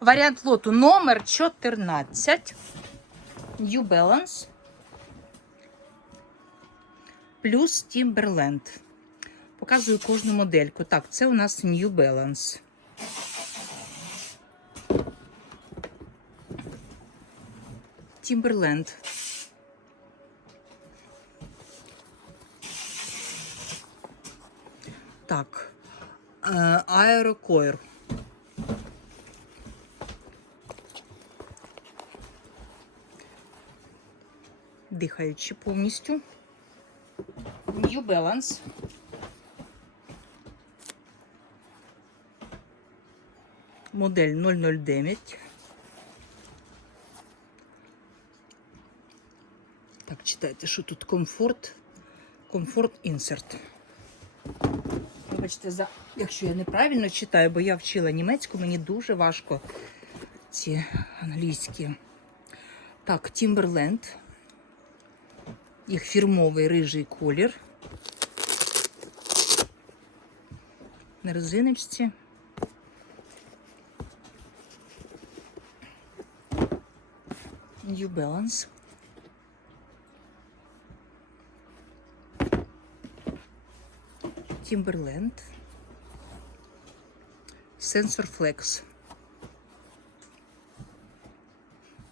Варіант лоту номер 14. New Balance. Плюс Timberland. Показую кожну модельку. Так, це у нас New Balance. Timberland. Так. Е, Дихаючи повністю. New Balance. Модель 009. Так, читайте, що тут комфорт. Комфорт інсерт. Вибачте, за якщо я неправильно читаю, бо я вчила німецьку, мені дуже важко ці англійські. Так, Timberland. Їх фірмовий рижий колір. На резиночці. New Balance. Timberland. Sensor Flex.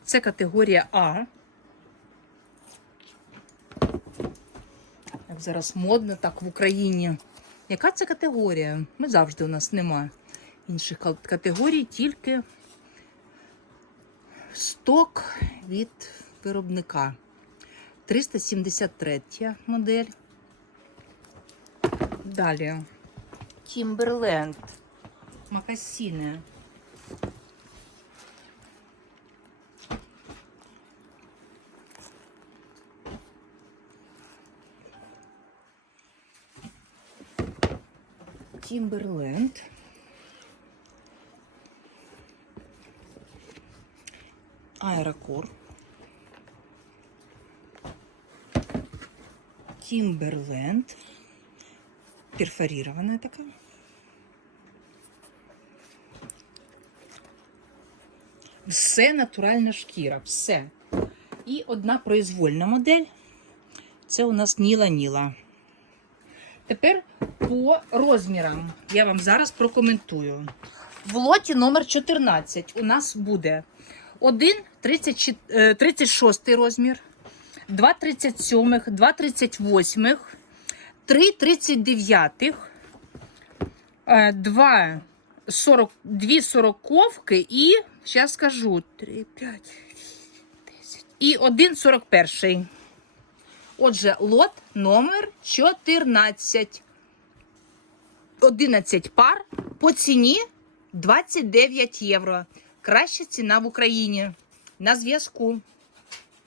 Це категорія А. Як зараз модно так в Україні. Яка це категорія? Ми завжди у нас нема інших категорій, тільки сток від виробника. 373 модель. Далі. Timberland. Макасіни. Timberland. Аерокор. Timberland. Перфорированная такая. Все натуральна шкіра, все. І одна произвольна модель. Це у нас Ніла Ніла. Тепер по розмірам я вам зараз прокоментую. В лоті номер 14 у нас буде 1 30, е, 36 розмір, 2 37, 2 38, 3 39, 2 40, 2 сороковки і, зараз скажу, 3, 5, 10, і 1 41. Отже, лот номер 14. 11 пар по ціні 29 євро. Краща ціна в Україні. На зв'язку.